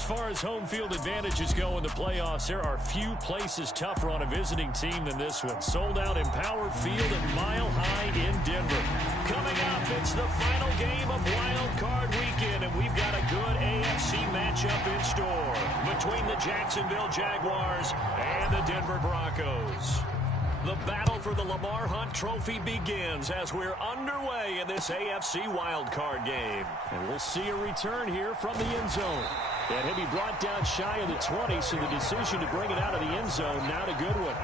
As far as home field advantages go in the playoffs, there are few places tougher on a visiting team than this one. Sold out Empower Field at Mile High in Denver. Coming up, it's the final game of Wild Card Weekend, and we've got a good AFC matchup in store between the Jacksonville Jaguars and the Denver Broncos. The battle for the Lamar Hunt Trophy begins as we're underway in this AFC wildcard game. And we'll see a return here from the end zone. And he'll be brought down shy of the 20, so the decision to bring it out of the end zone, not a good one.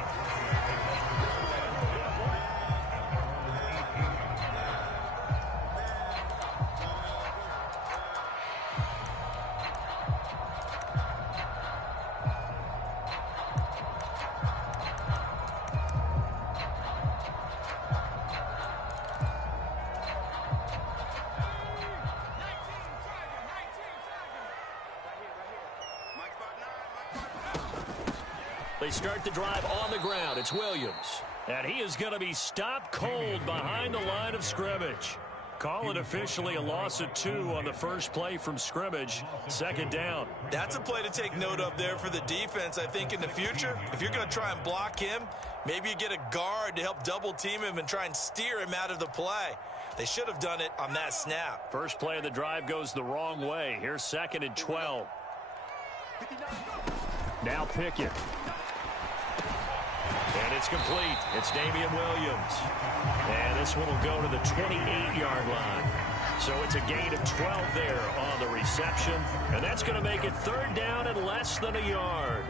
They start the drive on the ground. It's Williams. And he is going to be stopped cold behind the line of scrimmage. Call it officially a loss of 2 on the first play from scrimmage. Second down. That's a play to take note of there for the defense, I think, in the future. If you're going to try and block him, maybe you get a guard to help double team him and try and steer him out of the play. They should have done it on that snap. First play of the drive goes the wrong way. Here's 2nd and 12. Now Pickett. And it's complete. It's Damian Williams. And this one will go to the 28-yard line. So it's a gain of 12 there on the reception. And that's going to make it 3rd down and less than a yard.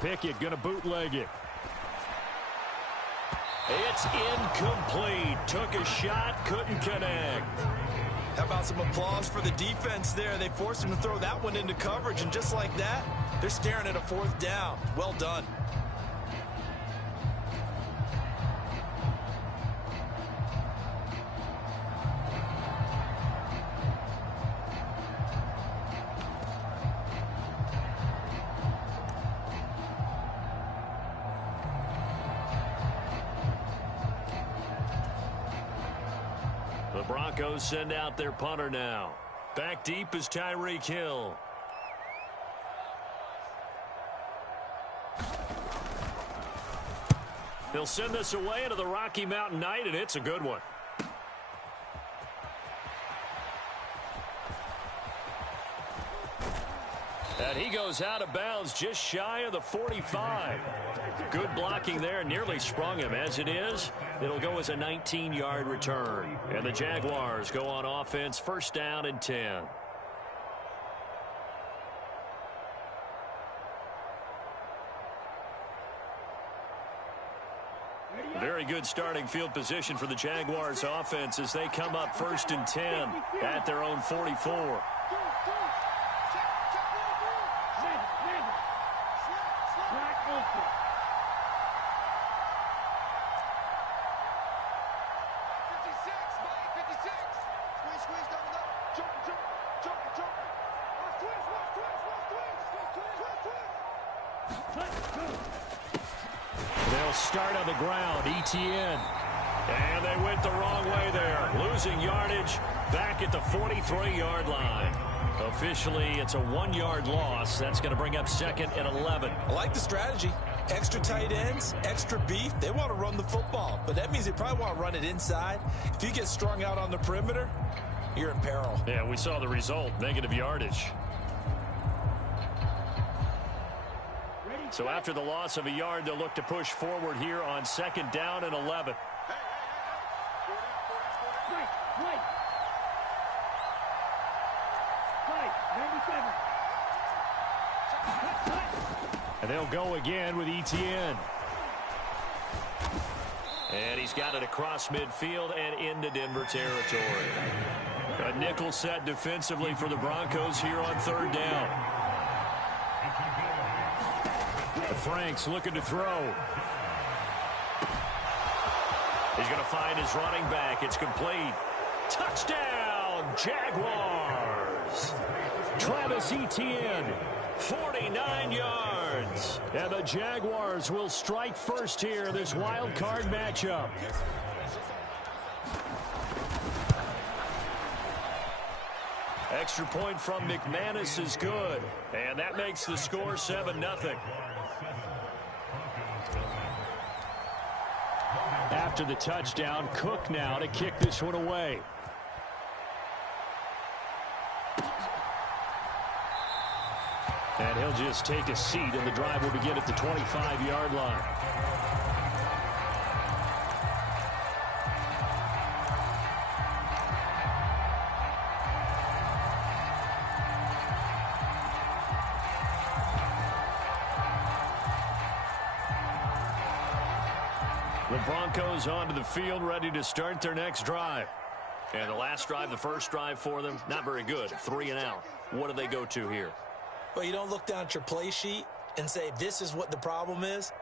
Pickett going to bootleg it. It's incomplete. Took a shot, couldn't connect. How about some applause for the defense there? They forced him to throw that one into coverage, and just like that, they're staring at a 4th down. Well done. The Broncos send out their punter now. Back deep is Tyreek Hill. They'll send this away into the Rocky Mountain Night, and it's a good one. And he goes out of bounds just shy of the 45. Good blocking there, nearly sprung him. As it is, it'll go as a 19-yard return. And the Jaguars go on offense, 1st down and 10. Very good starting field position for the Jaguars offense as they come up 1st and 10 at their own 44. They'll start on the ground. ETN. And they went the wrong way there. Losing yardage back at the 43-yard line. Officially, it's a 1-yard loss. That's going to bring up 2nd and 11. I like the strategy. Extra tight ends, extra beef. They want to run the football, but that means they probably want to run it inside. If you get strung out on the perimeter, you're in peril. Yeah, we saw the result. Negative yardage. So after the loss of a yard, they'll look to push forward here on 2nd down and 11. And they'll go again with ETN. And he's got it across midfield and into Denver territory. A nickel set defensively for the Broncos here on 3rd down. Frank's looking to throw. He's going to find his running back. It's complete. Touchdown, Jaguars. Travis Etienne, 49 yards. And the Jaguars will strike first here in this wild card matchup. Extra point from McManus is good. And that makes the score 7-0. After the touchdown, Cook now to kick this one away. And he'll just take a seat, and the drive will begin at the 25-yard line. The Broncos onto the field, ready to start their next drive. And the last drive, the first drive for them, not very good. 3 and out. What do they go to here? Well, you don't look down at your play sheet and say, this is what the problem is.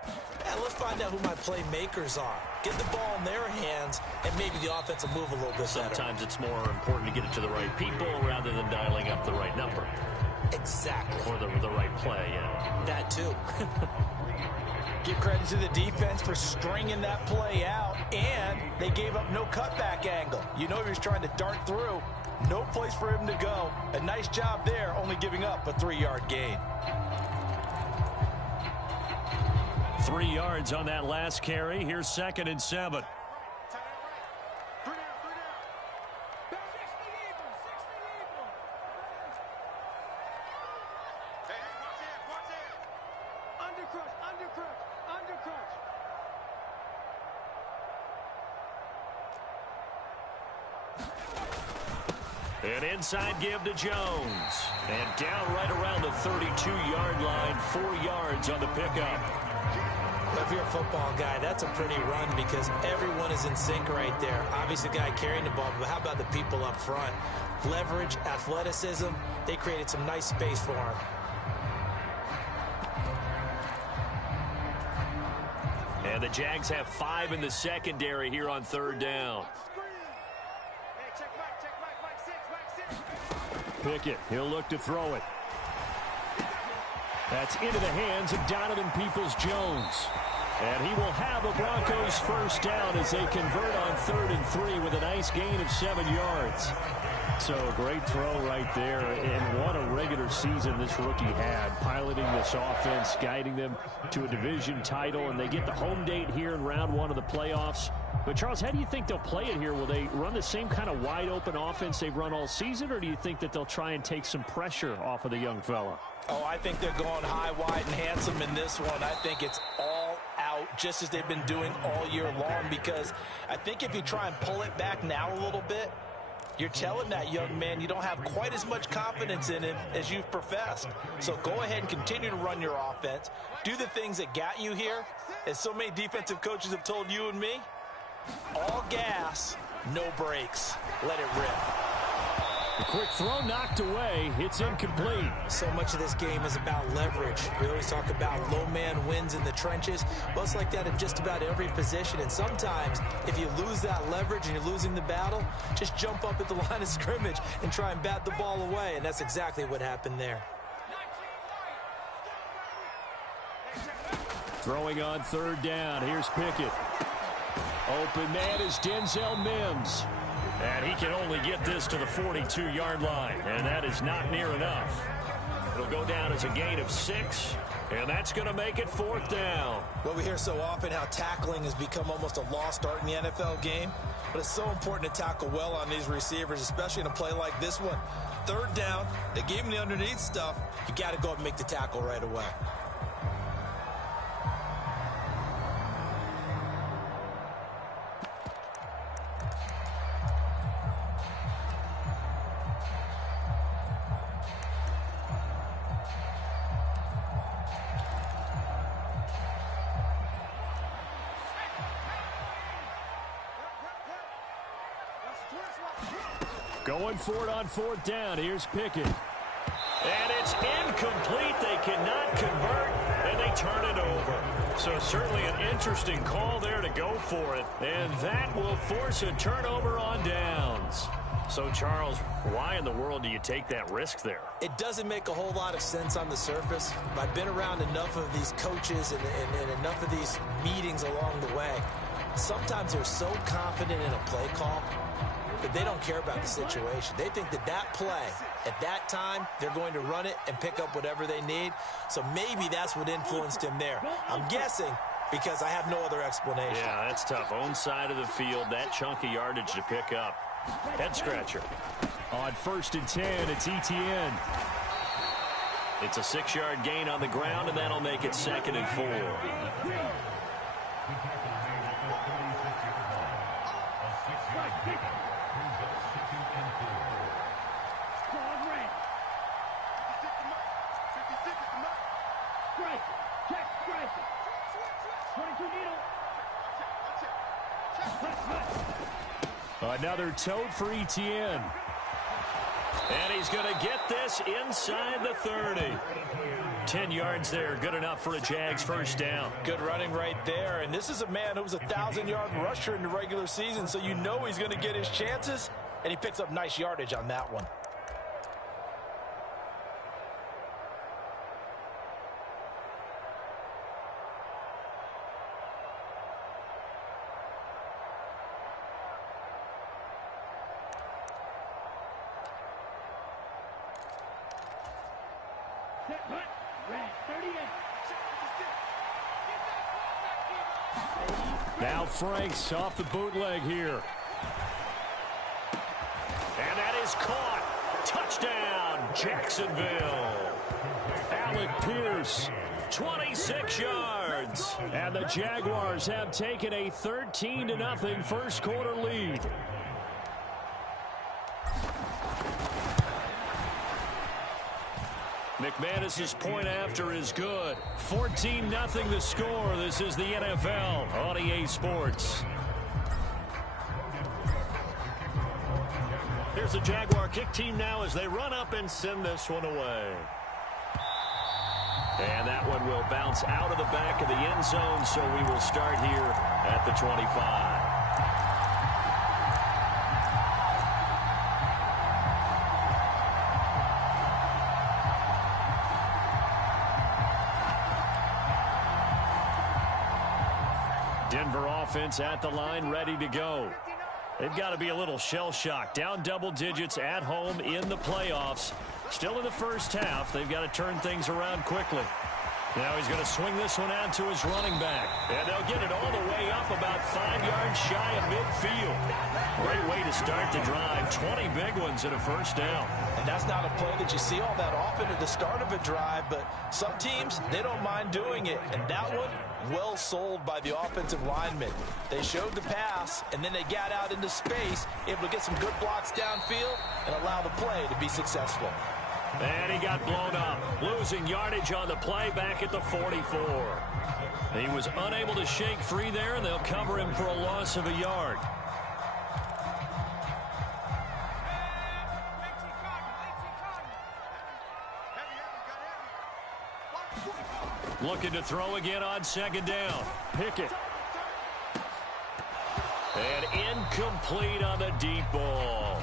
Let's find out who my playmakers are. Get the ball in their hands, and maybe the offense will move a little bit better. Sometimes it's more important to get it to the right people rather than dialing up the right number. Exactly. Or the right play, yeah. That too. Give credit to the defense for stringing that play out, and they gave up no cutback angle. You know he was trying to dart through. No place for him to go. A nice job there, only giving up a 3-yard gain. 3 yards on that last carry. Here's 2nd and 7. An inside give to Jones. And down right around the 32-yard line, 4 yards on the pickup. If you're a football guy, that's a pretty run because everyone is in sync right there. Obviously, the guy carrying the ball, but how about the people up front? Leverage, athleticism, they created some nice space for him. And the Jags have 5 in the secondary here on 3rd down. Pickett, he'll look to throw it. That's into the hands of Donovan Peoples-Jones. And he will have a Broncos first down as they convert on 3rd and 3 with a nice gain of 7 yards. So a great throw right there. And what a regular season this rookie had, piloting this offense, guiding them to a division title. And they get the home date here in round 1 of the playoffs. But, Charles, how do you think they'll play it here? Will they run the same kind of wide-open offense they've run all season, or do you think that they'll try and take some pressure off of the young fella? Oh, I think they're going high, wide, and handsome in this one. I think it's all out, just as they've been doing all year long, because I think if you try and pull it back now a little bit, you're telling that young man you don't have quite as much confidence in him as you've professed. So go ahead and continue to run your offense. Do the things that got you here, as so many defensive coaches have told you and me. All gas, no brakes. Let it rip. A quick throw knocked away. It's incomplete. So much of this game is about leverage. We always talk about low man wins in the trenches. Well, it's like that in just about every position. And sometimes, if you lose that leverage and you're losing the battle, just jump up at the line of scrimmage and try and bat the ball away. And that's exactly what happened there. Throwing on 3rd down. Here's Pickett. Open man is Denzel Mims. And he can only get this to the 42-yard line. And that is not near enough. It'll go down as a gain of 6. And that's going to make it 4th down. Well, we hear so often how tackling has become almost a lost art in the NFL game. But it's so important to tackle well on these receivers, especially in a play like this one. 3rd down, they gave him the underneath stuff. You got to go up and make the tackle right away. Going for it on 4th down. Here's Pickett. And it's incomplete. They cannot convert, and they turn it over. So certainly an interesting call there to go for it. And that will force a turnover on downs. So, Charles, why in the world do you take that risk there? It doesn't make a whole lot of sense on the surface. I've been around enough of these coaches and enough of these meetings along the way. Sometimes they're so confident in a play call that they don't care about the situation. They think that that play, at that time, they're going to run it and pick up whatever they need. So maybe that's what influenced him there. I'm guessing because I have no other explanation. Yeah, that's tough. Own side of the field, that chunk of yardage to pick up. Head scratcher. On 1st and 10, it's Etienne. It's a 6-yard gain on the ground, and that'll make it 2nd and 4. Another tote for Etienne. And he's going to get this inside the 30. 10 yards there, good enough for a Jags first down. Good running right there. And this is a man who was a 1,000-yard rusher in the regular season, so you know he's going to get his chances, and he picks up nice yardage on that one. Now Franks off the bootleg here. And that is caught. Touchdown, Jacksonville. Alec Pierce, 26 yards. And the Jaguars have taken a 13-0 first quarter lead. McManus's point after is good. 14-0 the score. This is the NFL on EA Sports. Here's the Jaguar kick team now as they run up and send this one away. And that one will bounce out of the back of the end zone, so we will start here at the 25. Denver offense at the line, ready to go. They've got to be a little shell-shocked. Down double digits at home in the playoffs. Still in the first half. They've got to turn things around quickly. Now he's going to swing this one out to his running back. And they'll get it all the way up about 5 yards shy of midfield. Great way to start the drive. 20 big ones and a first down. And that's not a play that you see all that often at the start of a drive, but some teams, they don't mind doing it. And that one, well sold by the offensive linemen. They showed the pass, and then they got out into space, able to get some good blocks downfield and allow the play to be successful. And he got blown up, losing yardage on the play back at the 44. He was unable to shake free there, and they'll cover him for a loss of a yard. Looking to throw again on second down. Pickett. And incomplete on the deep ball.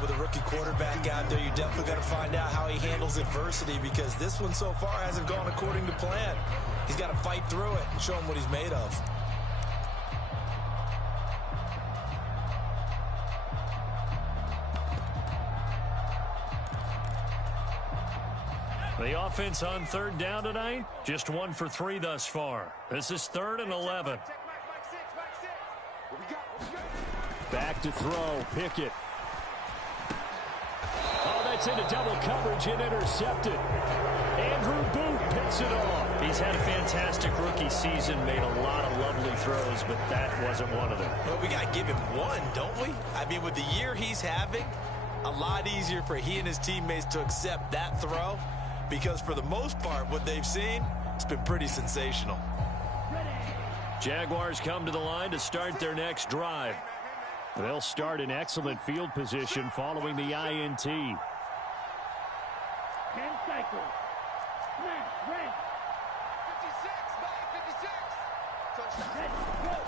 With a rookie quarterback out there, you definitely got to find out how he handles adversity, because this one so far hasn't gone according to plan. He's got to fight through it and show him what he's made of. The offense on third down tonight, just 1 for 3 thus far. This is 3rd and 11. Back to throw, Pickett. Oh, that's into double coverage and intercepted. Andrew Booth picks it off. He's had a fantastic rookie season, made a lot of lovely throws, but that wasn't one of them. Well, we got to give him one, don't we? I mean, with the year he's having, a lot easier for he and his teammates to accept that throw, because for the most part, what they've seen, it's been pretty sensational. Jaguars come to the line to start their next drive. They'll start in excellent field position following the INT. 10 cycles. Red. 56.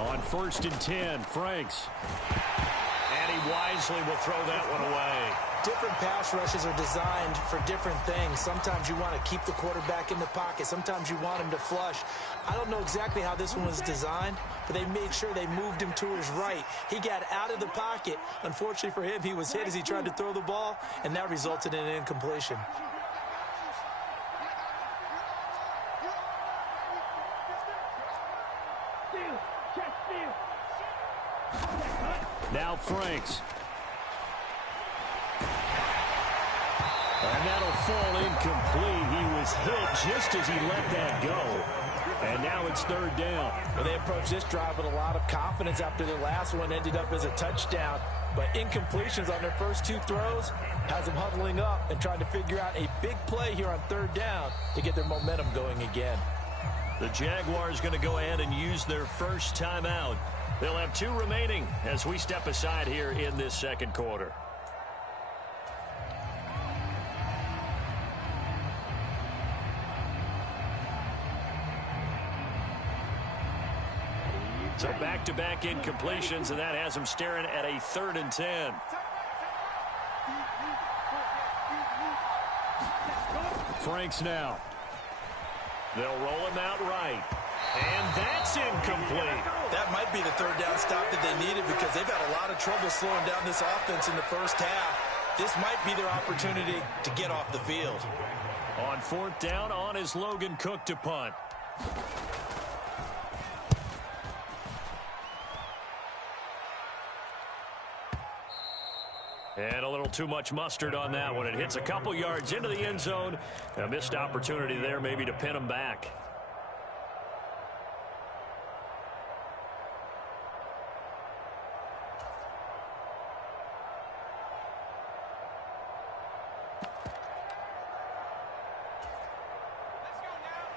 On 1st and 10, Franks. And he wisely will throw that one away. Different pass rushes are designed for different things. Sometimes you want to keep the quarterback in the pocket. Sometimes you want him to flush. I don't know exactly how this one was designed, but they made sure they moved him to his right. He got out of the pocket. Unfortunately for him, he was hit as he tried to throw the ball, and that resulted in an incompletion. Now Franks. And that'll fall incomplete. He was hit just as he let that go. And now it's third down. Well, they approached this drive with a lot of confidence after their last one ended up as a touchdown. But incompletions on their first two throws has them huddling up and trying to figure out a big play here on third down to get their momentum going again. The Jaguars going to go ahead and use their first timeout. They'll have 2 remaining as we step aside here in this second quarter. So back-to-back incompletions, and that has them staring at a 3rd and 10. Franks now. They'll roll him out right. And that's incomplete. That might be the third down stop that they needed because they've had a lot of trouble slowing down this offense in the first half. This might be their opportunity to get off the field. On 4th down, on is Logan Cook to punt. And a little too much mustard on that one. It hits a couple yards into the end zone. A missed opportunity there maybe to pin him back.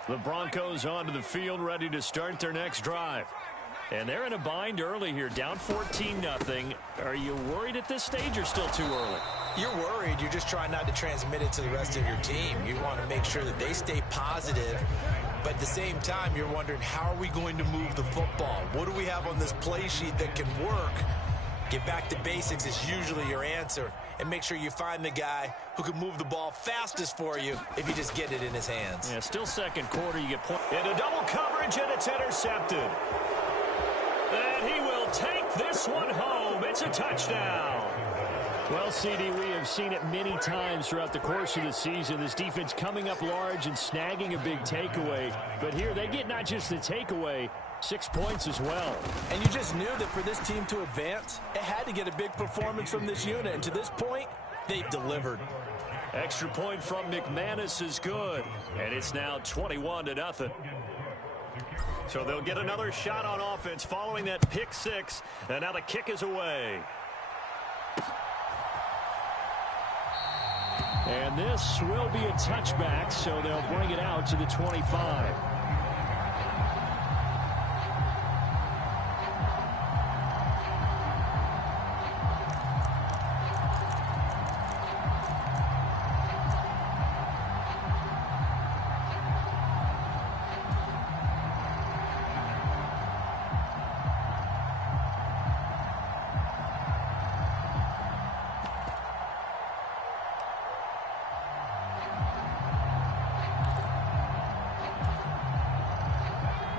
The Broncos onto the field, ready to start their next drive. And they're in a bind early here, down 14-0. Are you worried at this stage or still too early? You're worried. You're just trying not to transmit it to the rest of your team. You want to make sure that they stay positive. But at the same time, you're wondering, how are we going to move the football? What do we have on this play sheet that can work? Get back to basics is usually your answer. And make sure you find the guy who can move the ball fastest for you if you just get it in his hands. Yeah, still second quarter. You get point into double coverage, and it's intercepted. And he will take this one home. It's a touchdown. Well, CD, we have seen it many times throughout the course of the season. This defense coming up large and snagging a big takeaway. But here they get not just the takeaway, 6 points as well. And you just knew that for this team to advance, it had to get a big performance from this unit. And to this point, they've delivered. Extra point from McManus is good. And it's now 21-0. So they'll get another shot on offense following that pick 6. And now the kick is away. And this will be a touchback, so they'll bring it out to the 25.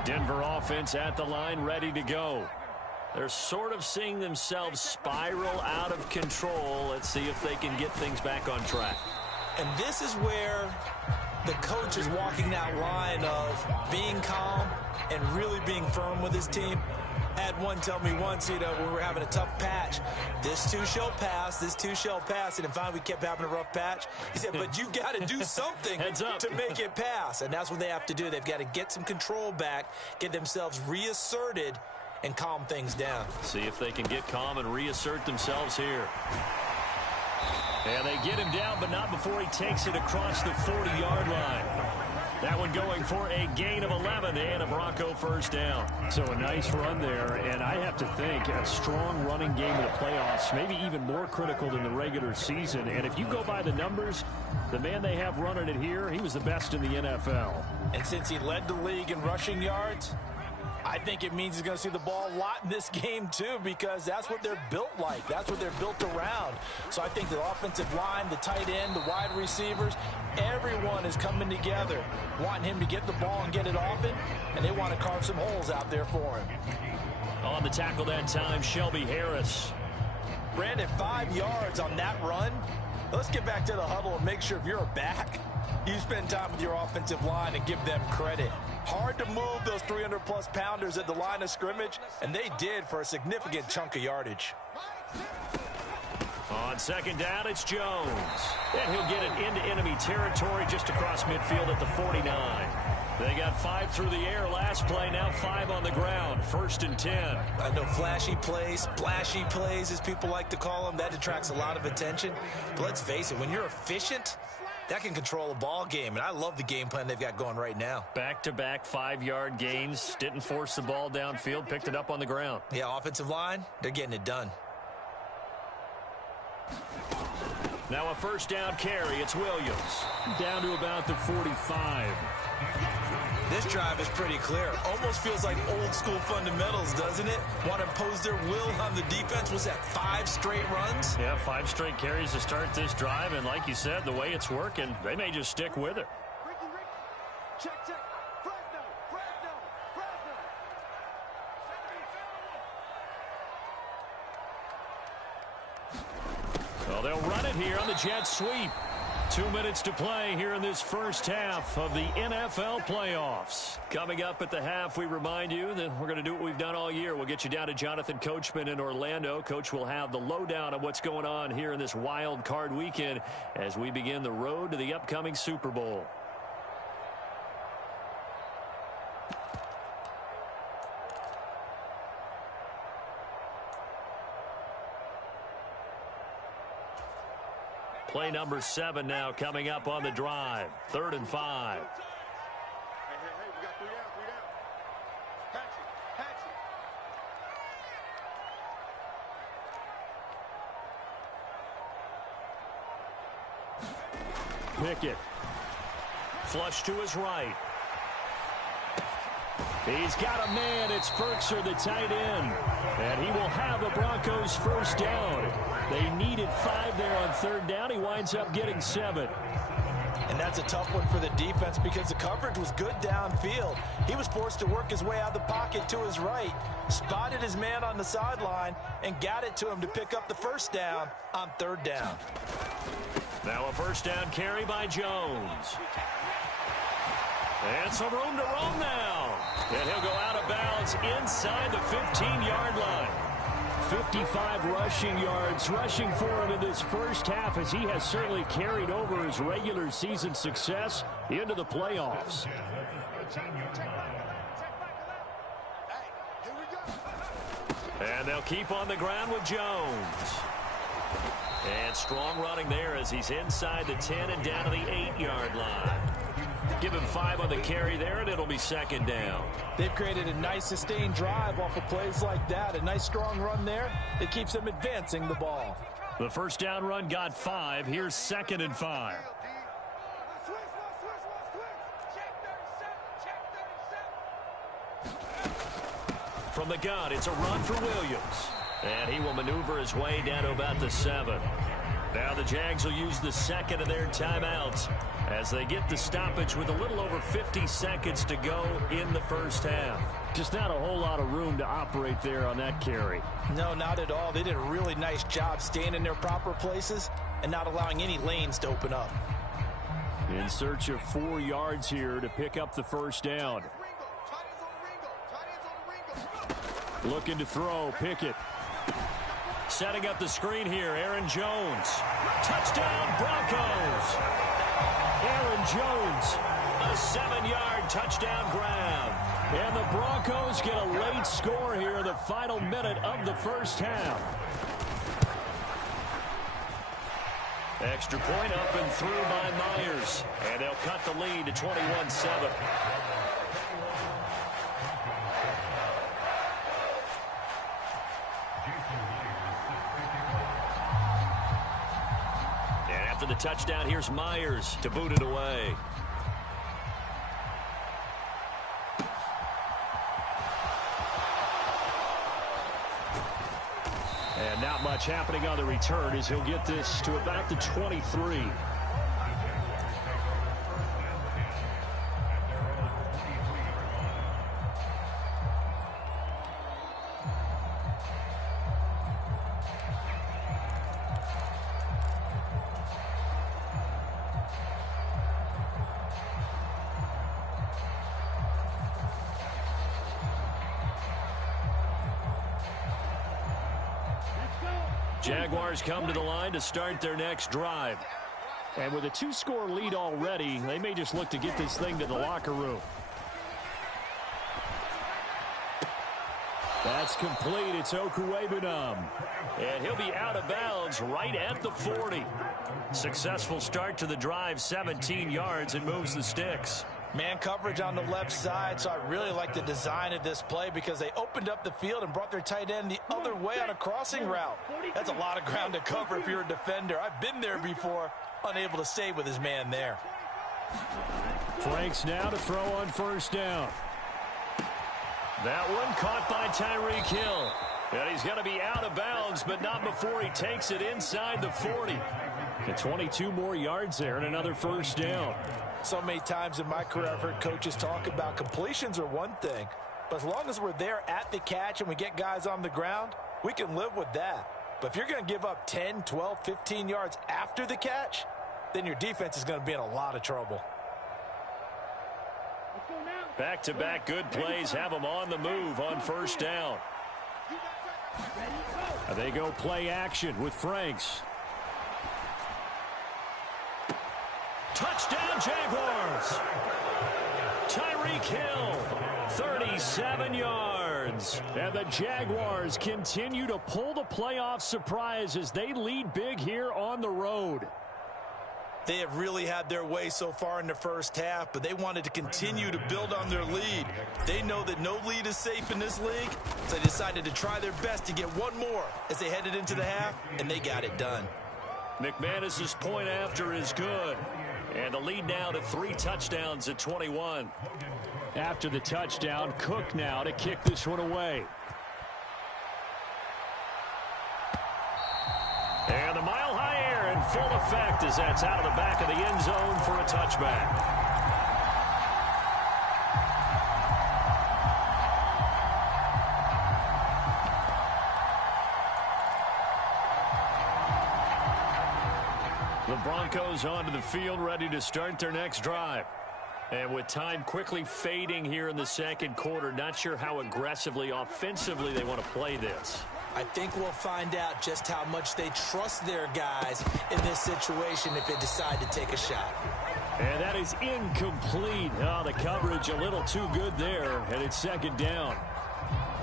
Denver offense at the line, ready to go. They're sort of seeing themselves spiral out of control. Let's see if they can get things back on track. And this is where the coach is walking that line of being calm and really being firm with his team. I had one tell me once, when we were having a tough patch, this too shall pass, this too shall pass. And finally we kept having a rough patch. He said, but you got to do something to make it pass. And that's what they have to do. They've got to get some control back, get themselves reasserted, and calm things down. See if they can get calm and reassert themselves here. And they get him down, but not before he takes it across the 40-yard line. That one going for a gain of 11 and a Bronco first down. So a nice run there, and I have to think a strong running game in the playoffs, maybe even more critical than the regular season. And if you go by the numbers, the man they have running it here, he was the best in the NFL. And since he led the league in rushing yards, I I think it means he's going to see the ball a lot in this game, too, because that's what they're built like. That's what they're built around. So I think the offensive line, the tight end, the wide receivers, everyone is coming together, wanting him to get the ball and get it often, and they want to carve some holes out there for him. On the tackle that time, Shelby Harris. Brandon, 5 yards on that run. Let's get back to the huddle and make sure if you're a back, you spend time with your offensive line and give them credit. Hard to move those 300-plus pounders at the line of scrimmage, and they did for a significant chunk of yardage. On second down, it's Jones. And he'll get it into enemy territory just across midfield at the 49. They got 5 through the air last play, now 5 on the ground. 1st and 10. I know flashy plays, splashy plays, as people like to call them, that attracts a lot of attention. But let's face it, when you're efficient, that can control a ball game, and I love the game plan they've got going right now. Back-to-back 5-yard gains, didn't force the ball downfield, picked it up on the ground. Yeah, offensive line, they're getting it done. Now a 1st down carry, it's Williams. Down to about the 45. This drive is pretty clear. Almost feels like old school fundamentals, doesn't it? Want to impose their will on the defense. Was that 5 straight runs? Yeah, 5 straight carries to start this drive, and like you said, the way it's working, they may just stick with it. Check, check. Fresno. Well, they'll run it here on the jet sweep. 2 minutes to play here in this first half of the NFL playoffs. Coming up at the half, we remind you that we're going to do what we've done all year. We'll get you down to Jonathan Coachman in Orlando. Coach will have the lowdown of what's going on here in this wild card weekend as we begin the road to the upcoming Super Bowl. Play number 7 now coming up on the drive. 3rd and 5. Hey, we got 3 down. Pickett. Flush to his right. He's got a man. It's Burkser, the tight end. And he will have the Broncos 1st down. They needed 5 there on 3rd down. He winds up getting 7. And that's a tough one for the defense because the coverage was good downfield. He was forced to work his way out of the pocket to his right, spotted his man on the sideline, and got it to him to pick up the 1st down on 3rd down. Now a 1st down carry by Jones. And some room to roam now. And he'll go out of bounds inside the 15-yard line. 55 rushing yards rushing for him in this first half as he has certainly carried over his regular season success into the playoffs. And they'll keep on the ground with Jones. And strong running there as he's inside the 10 and down to the 8-yard line. Give him 5 on the carry there, and it'll be 2nd down. They've created a nice sustained drive off of plays like that. A nice strong run there that keeps them advancing the ball. The 1st down run got 5. Here's 2nd and 5. From the gun, it's a run for Williams. And he will maneuver his way down to about the 7. Now the Jags will use the 2nd of their timeouts as they get the stoppage with a little over 50 seconds to go in the first half. Just not a whole lot of room to operate there on that carry. No, not at all. They did a really nice job staying in their proper places and not allowing any lanes to open up. In search of 4 yards here to pick up the 1st down. Looking to throw, Pickett. Setting up the screen here, Aaron Jones. Touchdown, Broncos. Aaron Jones, a 7-yard touchdown grab. And the Broncos get a late score here in the final minute of the first half. Extra point up and through by Myers. And they'll cut the lead to 21-7. After the touchdown, here's Myers to boot it away. much happening on the return as he'll get this to about the 23. Jaguars come to the line to start their next drive. And with a 2-score lead already, they may just look to get this thing to the locker room. That's complete. It's Okuwebunam. And he'll be out of bounds right at the 40. Successful start to the drive, 17 yards, and moves the sticks. Man coverage on the left side, so I really like the design of this play because they opened up the field and brought their tight end the other way on a crossing route. That's a lot of ground to cover if you're a defender. I've been there before, unable to stay with his man there. Franks now to throw on first down. That one caught by Tyreek Hill. And he's going to be out of bounds, but not before he takes it inside the 40. And 22 more yards there and another first down. So many times in my career I've heard coaches talk about completions are one thing, but as long as we're there at the catch and we get guys on the ground, we can live with that. But if you're going to give up 10, 12, 15 yards after the catch, then your defense is going to be in a lot of trouble. Back-to-back good plays have them on the move on first down. They go play action with Franks. Touchdown, Jaguars. Tyreek Hill, 37 yards. And the Jaguars continue to pull the playoff surprise as they lead big here on the road. They have really had their way so far in the first half, but they wanted to continue to build on their lead. They know that no lead is safe in this league, so they decided to try their best to get one more as they headed into the half, and they got it done. McManus's point after is good. And the lead now to 3 touchdowns at 21. After the touchdown, Cook now to kick this one away. And the mile-high air in full effect as that's out of the back of the end zone for a touchback. The Broncos onto the field, ready to start their next drive. And with time quickly fading here in the second quarter, not sure how aggressively, offensively they want to play this. I think we'll find out just how much they trust their guys in this situation if they decide to take a shot. And that is incomplete. Oh, the coverage a little too good there, and it's second down.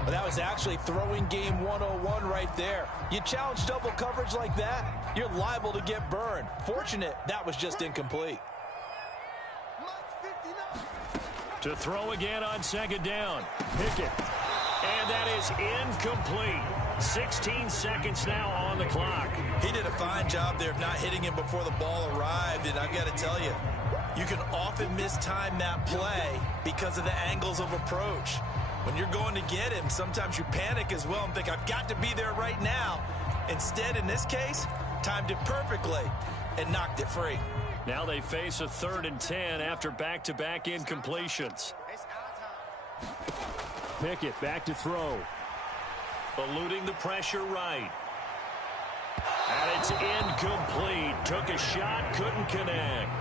Well, that was actually throwing game 101 right there. You challenge double coverage like that, you're liable to get burned. Fortunate, that was just incomplete. To throw again on second down. Pickett. And that is incomplete. 16 seconds now on the clock. He did a fine job there of not hitting him before the ball arrived, and I've got to tell you, you can often mistime that play because of the angles of approach. When you're going to get him, sometimes you panic as well and think, I've got to be there right now. Instead, in this case, timed it perfectly and knocked it free. Now they face a 3rd and 10 after back-to-back incompletions. Pickett back to throw. Eluding the pressure right. And it's incomplete. Took a shot, couldn't connect.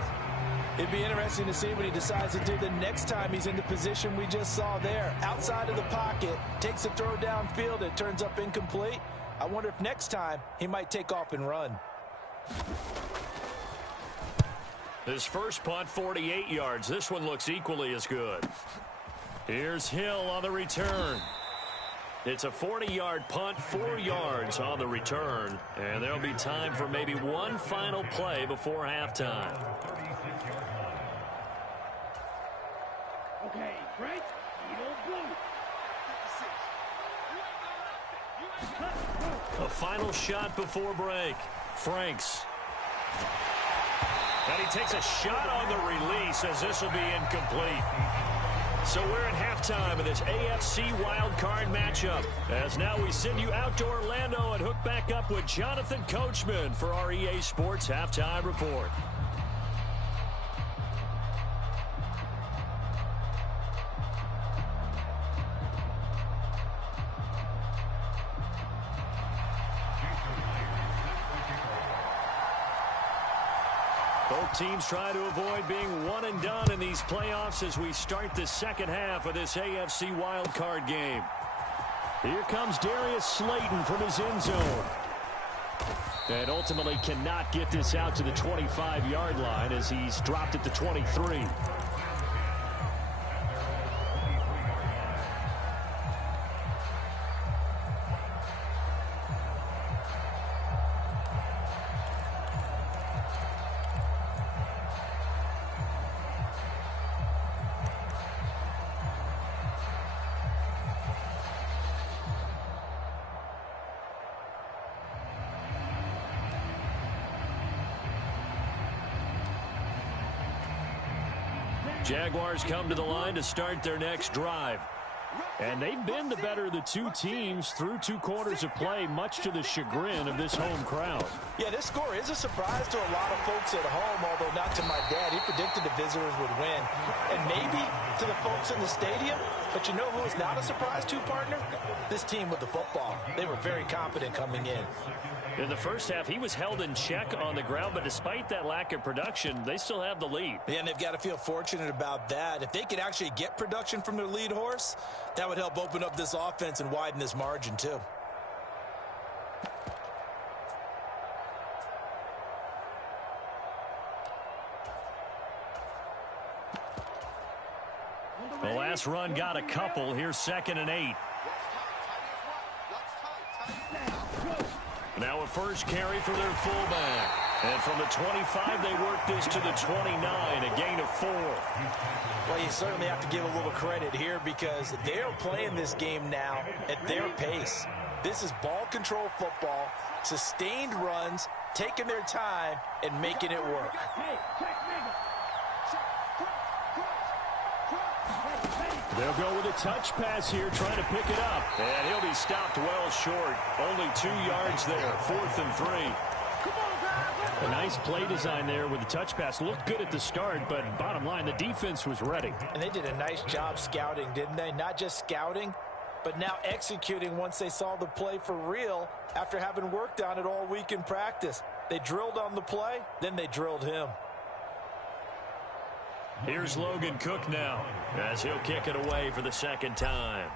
It'd be interesting to see what he decides to do the next time he's in the position we just saw there. Outside of the pocket, takes a throw downfield, it turns up incomplete. I wonder if next time he might take off and run. His first punt, 48 yards. This one looks equally as good. Here's Hill on the return. It's a 40-yard punt, 4 yards on the return. And there'll be time for maybe one final play before halftime. Okay, Frank, A final shot before break. Franks. And he takes a shot on the release as this will be incomplete. So we're at halftime of this AFC wildcard matchup. As now we send you out to Orlando and hook back up with Jonathan Coachman for our EA Sports Halftime Report. Both teams try to avoid being one and done in these playoffs as we start the second half of this AFC wildcard game. Here comes Darius Slayton from his end zone. And ultimately cannot get this out to the 25-yard line as he's dropped at the 23. Jaguars come to the line to start their next drive. And they've been the better of the two teams through 2 quarters of play, much to the chagrin of this home crowd. Yeah, this score is a surprise to a lot of folks at home, although not to my dad. He predicted the visitors would win. And maybe to the folks in the stadium. But you know who is not a surprise to, partner? This team with the football. They were very confident coming in. In the first half, he was held in check on the ground, but despite that lack of production, they still have the lead. Yeah, and they've got to feel fortunate about that. If they could actually get production from their lead horse, that would help open up this offense and widen this margin, too. The last run got a couple. Here's 2nd and 8. Now a first carry for their fullback. And from the 25, they work this to the 29, a gain of 4. Well, you certainly have to give a little credit here because they're playing this game now at their pace. This is ball control football, sustained runs, taking their time, and making it work. They'll go with a touch pass here, trying to pick it up. And he'll be stopped well short. Only 2 yards there, 4th and 3. A nice play design there with the touch pass. Looked good at the start, but bottom line, the defense was ready. And they did a nice job scouting, didn't they? Not just scouting, but now executing once they saw the play for real after having worked on it all week in practice. They drilled on the play, then they drilled him. Here's Logan Cook now as he'll kick it away for the 2nd time.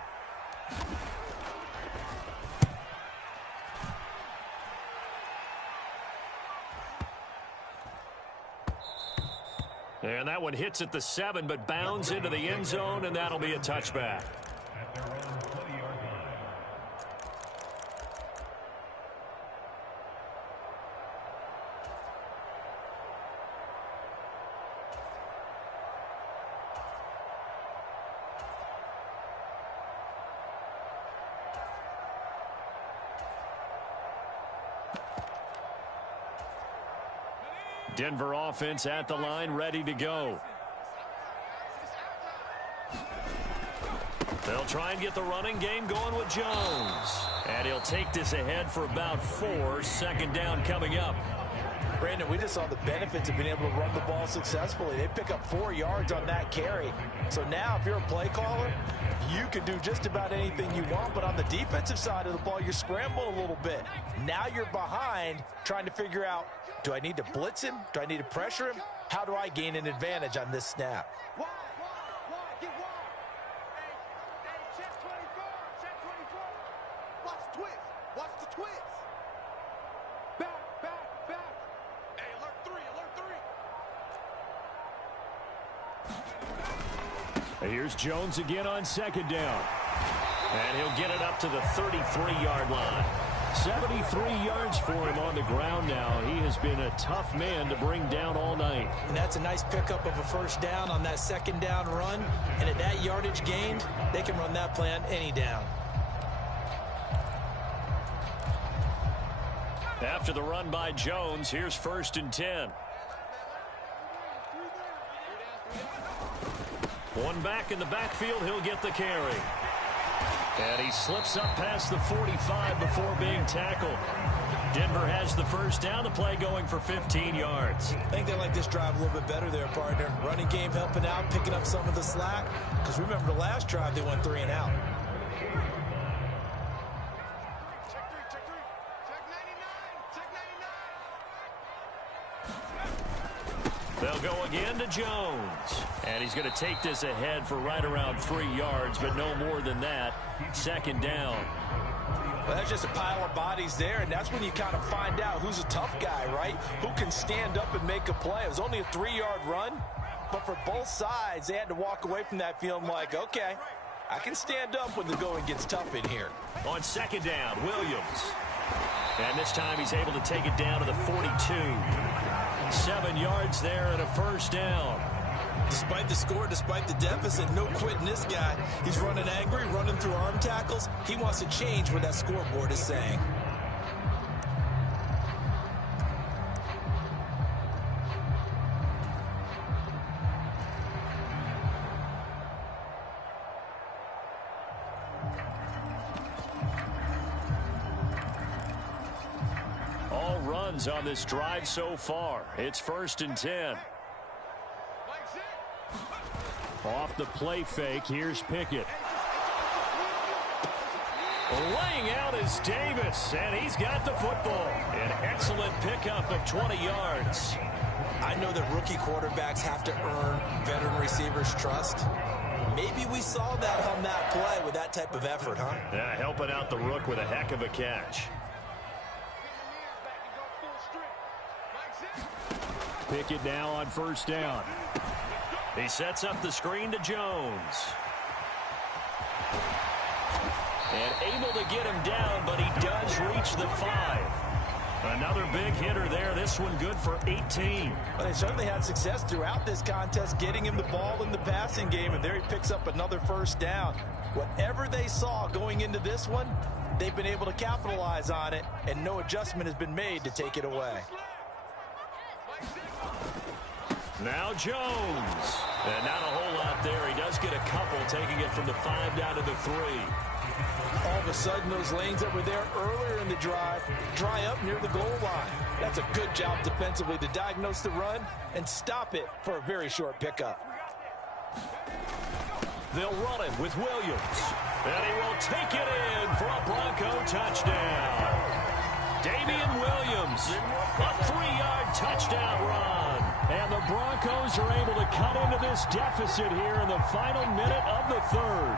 And that one hits at the 7, but bounds into the end zone, and that'll be a touchback. Denver offense at the line, ready to go. They'll try and get the running game going with Jones. And he'll take this ahead for about 4. 2nd down coming up. Brandon, we just saw the benefits of being able to run the ball successfully. They pick up 4 yards on that carry. So now if you're a play caller, you can do just about anything you want. But on the defensive side of the ball, you're scrambling a little bit. Now you're behind trying to figure out, do I need to blitz him? Do I need to pressure him? How do I gain an advantage on this snap? Here's Jones again on 2nd down. And he'll get it up to the 33-yard line. 73 yards for him on the ground now. He has been a tough man to bring down all night. And that's a nice pickup of a 1st down on that 2nd down run. And at that yardage gained, they can run that play on any down. After the run by Jones, here's 1st and 10. One back in the backfield. He'll get the carry. And he slips up past the 45 before being tackled. Denver has the first down. The play going for 15 yards. I think they like this drive a little bit better there, partner. Running game helping out, picking up some of the slack. Because remember the last drive, they went 3 and out. They'll go again to Jones. And he's going to take this ahead for right around 3 yards, but no more than that. Second down. Well, that's just a pile of bodies there, and that's when you kind of find out who's a tough guy, right? Who can stand up and make a play. It was only a 3-yard run, but for both sides, they had to walk away from that feeling like, okay, I can stand up when the going gets tough in here. On second down, Williams. And this time he's able to take it down to the 42. 7 yards there and a first down. Despite the score, despite the deficit, no quitting this guy. He's running angry, running through arm tackles. He wants to change what that scoreboard is saying. All runs on this drive so far. It's 1st and 10. Off the play fake, here's Pickett. Laying out is Davis, and he's got the football. An excellent pickup of 20 yards. I know that rookie quarterbacks have to earn veteran receivers' trust. Maybe we saw that on that play with that type of effort, huh? Yeah, helping out the rook with a heck of a catch. Pickett now on first down. He sets up the screen to Jones. And able to get him down, but he does reach the 5. Another big hitter there. This one good for 18. Well, they certainly had success throughout this contest, getting him the ball in the passing game, and there he picks up another first down. Whatever they saw going into this one, they've been able to capitalize on it, and no adjustment has been made to take it away. Now Jones. And not a whole lot there. He does get a couple, taking it from the 5 down to the 3. All of a sudden, those lanes that were there earlier in the drive dry up near the goal line. That's a good job defensively to diagnose the run and stop it for a very short pickup. They'll run it with Williams. And he will take it in for a Bronco touchdown. Damian Williams, a 3-yard touchdown run. And the Broncos are able to cut into this deficit here in the final minute of the 3rd.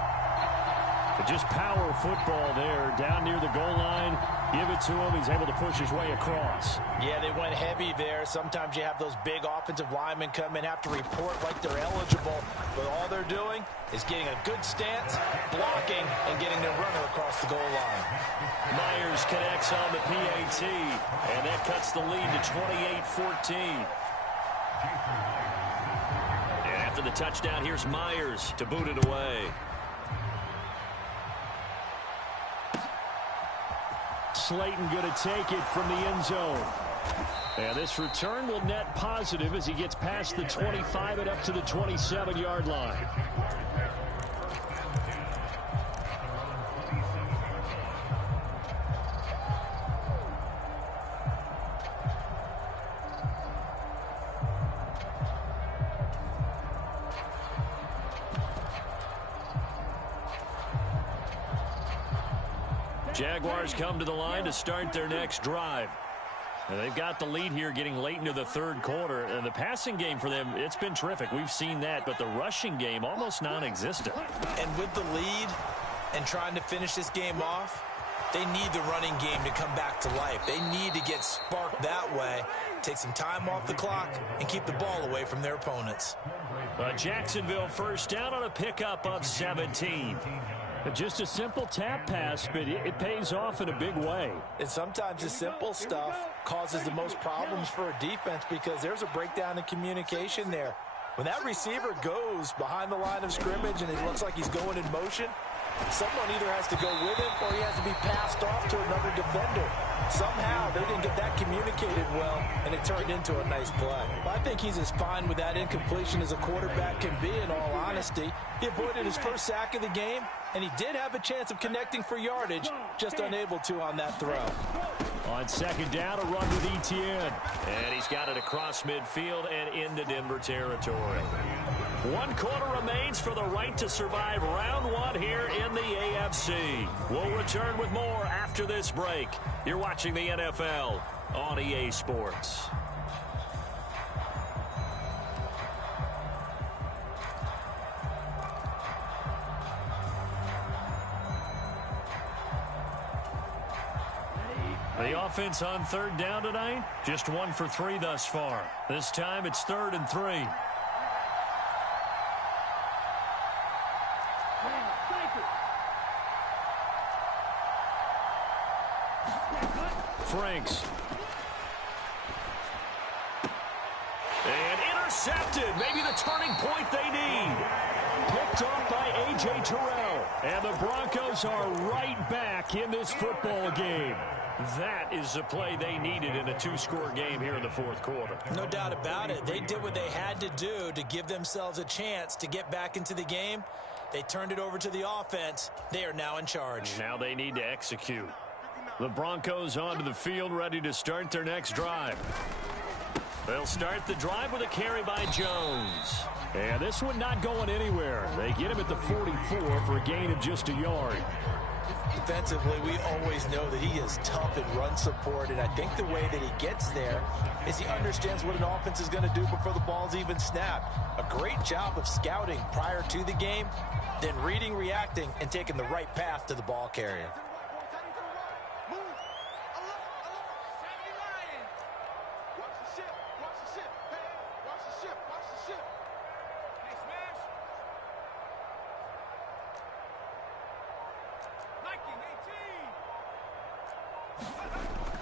Just power football there down near the goal line. Give it to him. He's able to push his way across. Yeah, they went heavy there. Sometimes you have those big offensive linemen come in, have to report like they're eligible. But all they're doing is getting a good stance, blocking, and getting their runner across the goal line. Myers connects on the PAT, and that cuts the lead to 28-14. And after the touchdown, here's Myers to boot it away. Slayton going to take it from the end zone. And this return will net positive as he gets past the 25 and up to the 27-yard line. Jaguars come to the line to start their next drive. And they've got the lead here getting late into the 3rd quarter. And the passing game for them, it's been terrific. We've seen that, but the rushing game almost non-existent. And with the lead and trying to finish this game off, they need the running game to come back to life. They need to get sparked that way, take some time off the clock, and keep the ball away from their opponents. Jacksonville first down on a pickup of 17. Just a simple tap pass, but it pays off in a big way. And sometimes the simple stuff causes the most problems for a defense because there's a breakdown in communication there. When that receiver goes behind the line of scrimmage and it looks like he's going in motion, someone either has to go with him or he has to be passed off to another defender. Somehow they didn't get that communicated well, and it turned into a nice play. Well, I think he's as fine with that incompletion as a quarterback can be, in all honesty. He avoided his first sack of the game, and he did have a chance of connecting for yardage, just unable to on that throw. On second down, a run with Etienne. And he's got it across midfield and into Denver territory. 1 quarter remains for the right to survive round 1 here in the AFC. We'll return with more after this break. You're watching the NFL on EA Sports. The offense on third down tonight, just 1 for 3 thus far. This time it's 3rd and 3. Franks. And intercepted. Maybe the turning point they need. Picked off by A.J. Terrell. And the Broncos are right back in this football game. That is the play they needed in a 2-score game here in the 4th quarter. No doubt about it. They did what they had to do to give themselves a chance to get back into the game. They turned it over to the offense. They are now in charge. Now they need to execute. The Broncos onto the field, ready to start their next drive. They'll start the drive with a carry by Jones. And this one not going anywhere. They get him at the 44 for a gain of just a yard. Defensively, we always know that he is tough in run support, and I think the way that he gets there is he understands what an offense is going to do before the ball's even snapped. A great job of scouting prior to the game, then reading, reacting, and taking the right path to the ball carrier.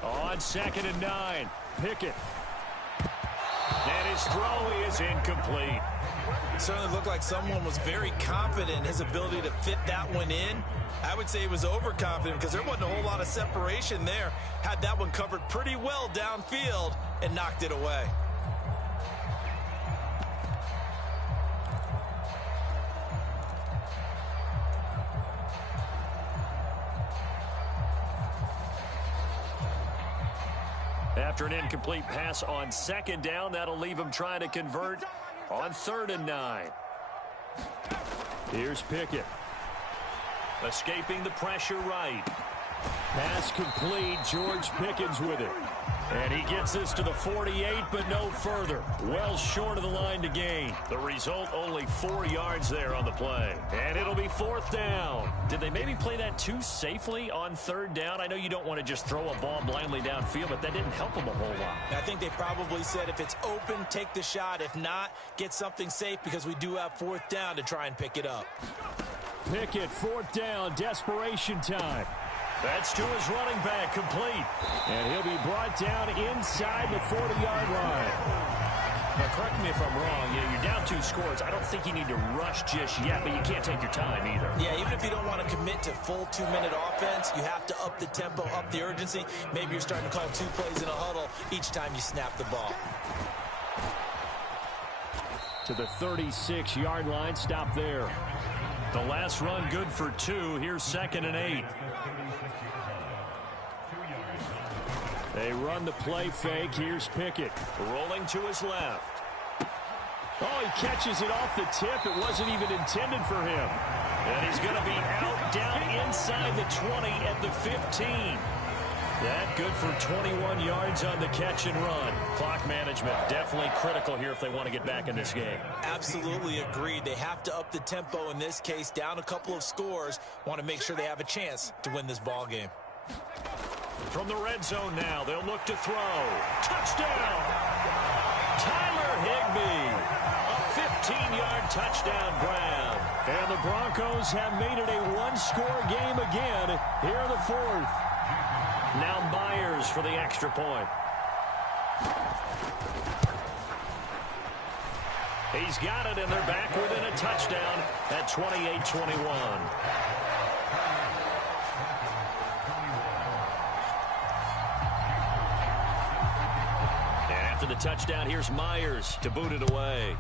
On 2nd and 9, Pickett. And his throw is incomplete. It certainly looked like someone was very confident in his ability to fit that one in. I would say he was overconfident because there wasn't a whole lot of separation there. Had that one covered pretty well downfield and knocked it away. After an incomplete pass on 2nd down, that'll leave him trying to convert on 3rd and 9. Here's Pickett. Escaping the pressure right. Pass complete. George Pickens with it. And he gets this to the 48, but no further. Well short of the line to gain. The result, only 4 yards there on the play. And it'll be 4th down. Did they maybe play that too safely on 3rd down? I know you don't want to just throw a ball blindly downfield, but that didn't help them a whole lot. I think they probably said if it's open, take the shot. If not, get something safe because we do have 4th down to try and pick it up. Pickett, 4th down, desperation time. That's to his running back, complete. And he'll be brought down inside the 40-yard line. Now, correct me if I'm wrong. You're down 2 scores. I don't think you need to rush just yet, but you can't take your time either. Yeah, even if you don't want to commit to full 2-minute offense, you have to up the tempo, up the urgency. Maybe you're starting to call 2 plays in a huddle each time you snap the ball. To the 36-yard line, stop there. The last run good for 2. Here's 2nd and 8. They run the play fake. Here's Pickett rolling to his left. Oh, he catches it off the tip. It wasn't even intended for him. And he's going to be out down inside the 20 at the 15. That good for 21 yards on the catch and run. Clock management definitely critical here if they want to get back in this game. Absolutely agreed. They have to up the tempo in this case, down a couple of scores. Want to make sure they have a chance to win this ball game. From the red zone now, they'll look to throw. Touchdown! Tyler Higbee. A 15-yard touchdown grab. And the Broncos have made it a 1-score game again here in the 4th. Now Myers for the extra point. He's got it, and they're back within a touchdown at 28-21. After the touchdown, here's Myers to boot it away.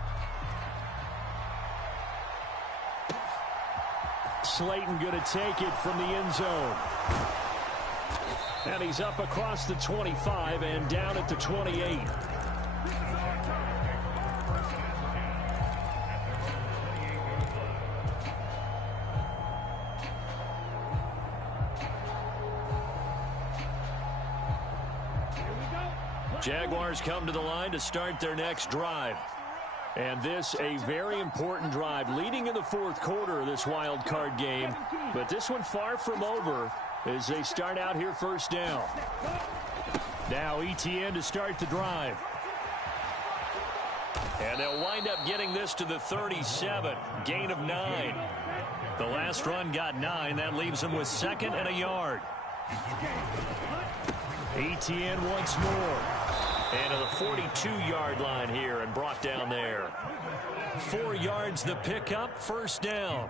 Slayton going to take it from the end zone. And he's up across the 25 and down at the 28. Jaguars come to the line to start their next drive. And this a very important drive leading in the fourth quarter of this wild card game. But this one far from over as they start out here first down. Now Etienne to start the drive. And they'll wind up getting this to the 37. Gain of 9. The last run got 9. That leaves them with 2nd and a yard. Etienne once more. And to the 42-yard line here and brought down there. 4 yards the pickup, first down.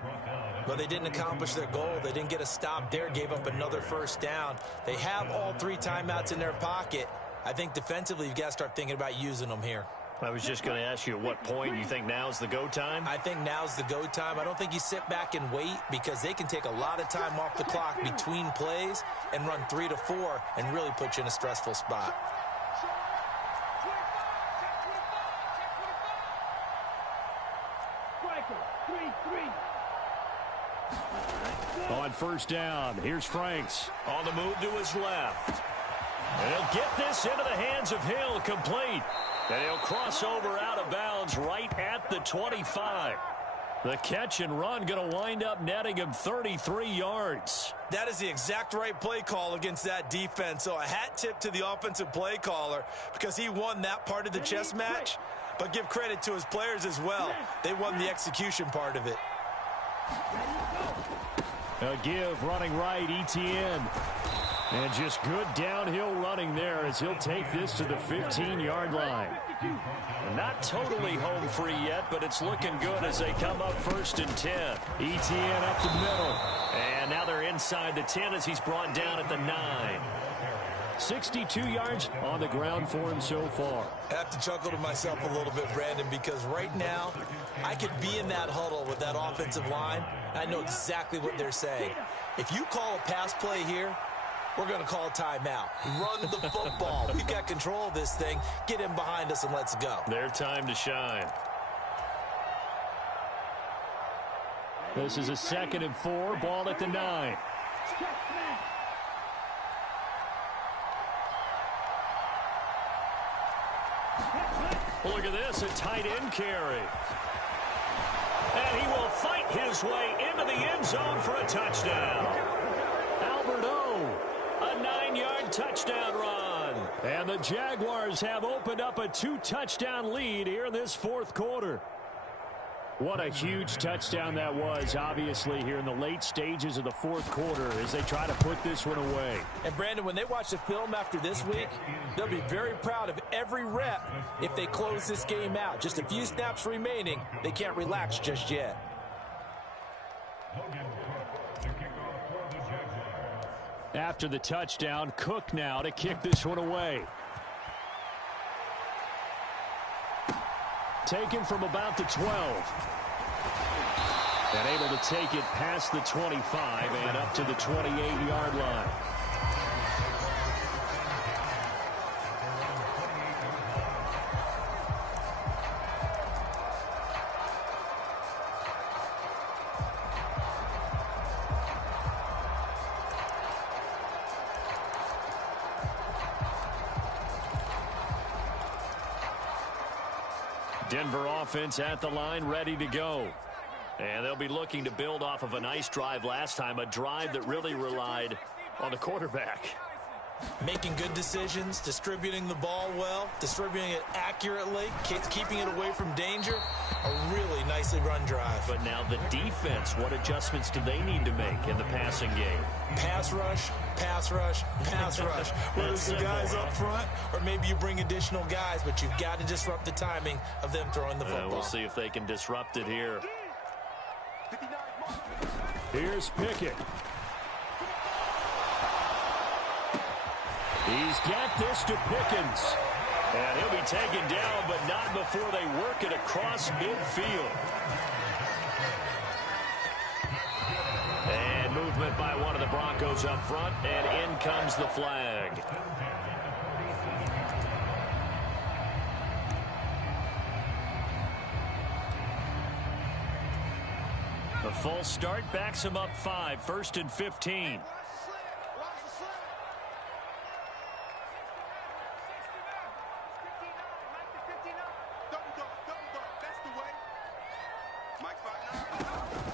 But they didn't accomplish their goal. They didn't get a stop there, gave up another first down. They have all 3 timeouts in their pocket. I think defensively you've got to start thinking about using them here. I was just going to ask you at what point you think now's the go time? I think now's the go time. I don't think you sit back and wait because they can take a lot of time off the clock between plays and run 3 to 4 and really put you in a stressful spot. On first down, here's Franks on the move to his left. And he'll get this into the hands of Hill, complete. And he'll cross over out of bounds right at the 25. The catch and run going to wind up netting him 33 yards. That is the exact right play call against that defense. So a hat tip to the offensive play caller because he won that part of the chess match. But give credit to his players as well. They won the execution part of it. A give running right, Etienne. And just good downhill running there as he'll take this to the 15-yard line. Not totally home free yet, but it's looking good as they come up 1st and 10. Etienne up the middle. And now they're inside the 10 as he's brought down at the 9. 62 yards on the ground for him so far. I have to chuckle to myself a little bit, Brandon, because right now I could be in that huddle with that offensive line. I know exactly what they're saying. If you call a pass play here, we're going to call a timeout. Run the football. We've got control of this thing. Get in behind us and let's go. Their time to shine. This is a 2nd and 4. Ball at the 9. Look at this, a tight end carry. And he will fight his way into the end zone for a touchdown. Albert O, a 9-yard touchdown run. And the Jaguars have opened up a 2-touchdown lead here in this fourth quarter. What a huge touchdown that was, obviously, here in the late stages of the fourth quarter as they try to put this one away. And, Brandon, when they watch the film after this week, they'll be very proud of every rep if they close this game out. Just a few snaps remaining. They can't relax just yet. After the touchdown, Cook now to kick this one away. Taken from about the 12. And able to take it past the 25 and up to the 28-yard line. Denver offense at the line, ready to go. And they'll be looking to build off of a nice drive last time, a drive that really relied on the quarterback. Making good decisions, distributing the ball well, distributing it accurately, keeping it away from danger. A really nicely run drive. But now the defense, what adjustments do they need to make in the passing game? Pass rush, pass rush, pass rush. Whether it's the guys up front or maybe you bring additional guys, but you've got to disrupt the timing of them throwing the football. We'll see if they can disrupt it here. Here's Pickett. He's got this to Pickens. And he'll be taken down, but not before they work it across midfield. And movement by one of the Broncos up front, and in comes the flag. A false start backs him up 5, 1st and 15.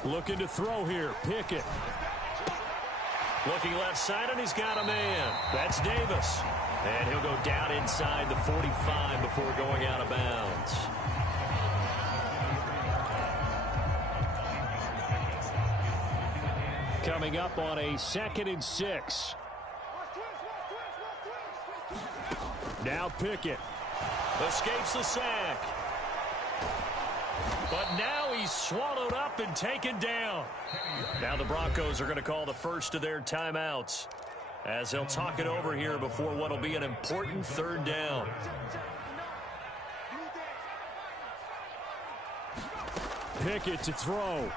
Looking to throw here. Pickett. Looking left side, and he's got a man. That's Davis. And he'll go down inside the 45 before going out of bounds. Coming up on a 2nd and 6. Now Pickett. Escapes the sack. But now he's swallowed up and taken down. Now the Broncos are going to call the first of their timeouts as they'll talk it over here before what will be an important 3rd down. Pickett to throw.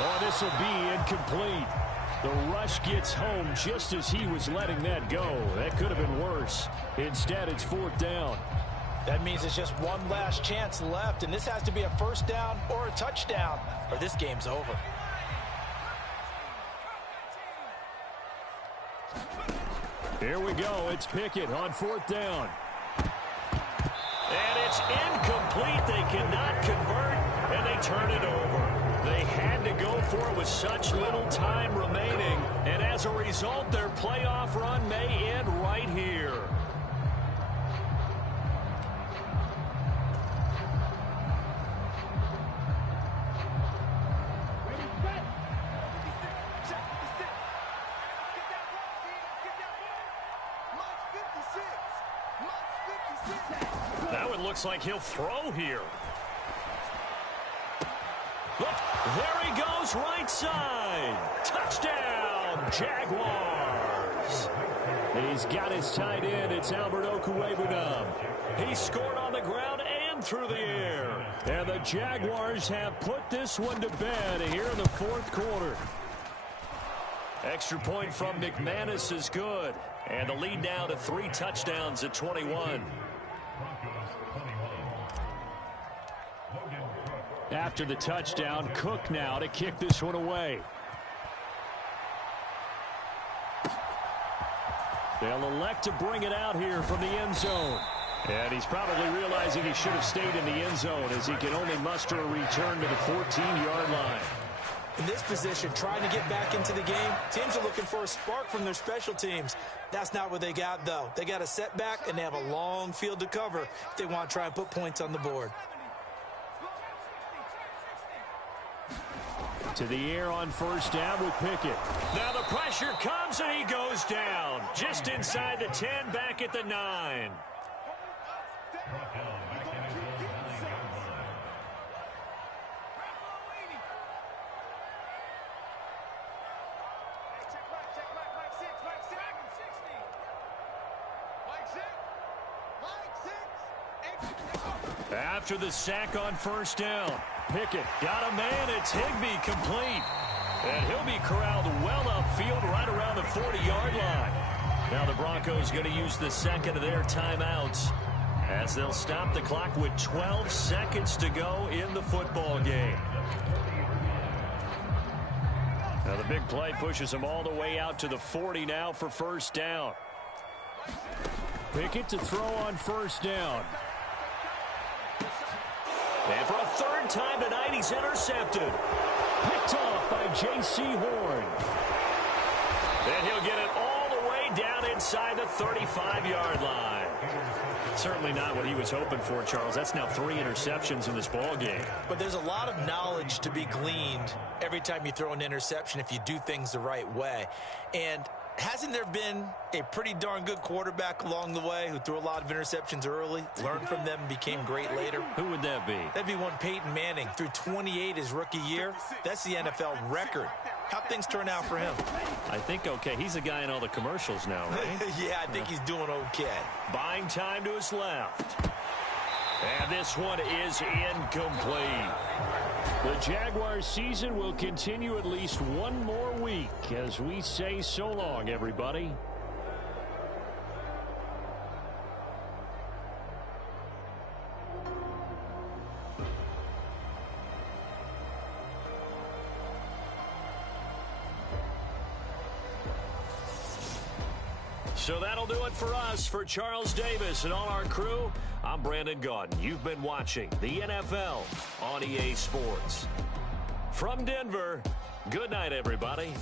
Oh, this will be incomplete. The rush gets home just as he was letting that go. That could have been worse. Instead, it's 4th down. That means it's just one last chance left, and this has to be a 1st down or a touchdown, or this game's over. Here we go. It's Pickett on 4th down. And it's incomplete. They cannot convert, and they turn it over. They had to go for it with such little time remaining, and as a result, their playoff run may end right here. Now it looks like he'll throw here. Look, there he goes, right side. Touchdown, Jaguars. He's got his tight end. It's Albert Okwuegbunam. He scored on the ground and through the air. And the Jaguars have put this one to bed here in the 4th quarter. Extra point from McManus is good. And the lead now to 3 touchdowns at 21. After the touchdown, Cook now to kick this one away. They'll elect to bring it out here from the end zone. And he's probably realizing he should have stayed in the end zone as he can only muster a return to the 14-yard line. In this position, trying to get back into the game, teams are looking for a spark from their special teams. That's not what they got, though. They got a setback, and they have a long field to cover if they want to try and put points on the board. To the air on 1st down with Pickett. Now the pressure comes, and he goes down. Just inside the 10, back at the 9. After the sack on 1st down, Pickett got a man. It's Higbee complete. And he'll be corralled well upfield right around the 40-yard line. Now the Broncos going to use the 2nd of their timeouts as they'll stop the clock with 12 seconds to go in the football game. Now the big play pushes them all the way out to the 40 now for 1st down. Pickett to throw on 1st down. And for a 3rd time tonight, he's intercepted. Picked off by J.C. Horn. And he'll get it all the way down inside the 35-yard line. Certainly not what he was hoping for, Charles. That's now 3 interceptions in this ball game. But there's a lot of knowledge to be gleaned every time you throw an interception if you do things the right way. And hasn't there been a pretty darn good quarterback along the way who threw a lot of interceptions early, learned from them, and became great later? Who would that be? That'd be one Peyton Manning. Threw 28 his rookie year. That's the NFL record. How'd things turn out for him? I think okay. He's a guy in all the commercials now, right? Yeah, I think he's doing okay. Buying time to his left. And this one is incomplete. The Jaguars season will continue at least one more week as we say so long, everybody. So that'll do it for us. For Charles Davis and all our crew, I'm Brandon Gaudin. You've been watching the NFL on EA Sports. From Denver, good night, everybody.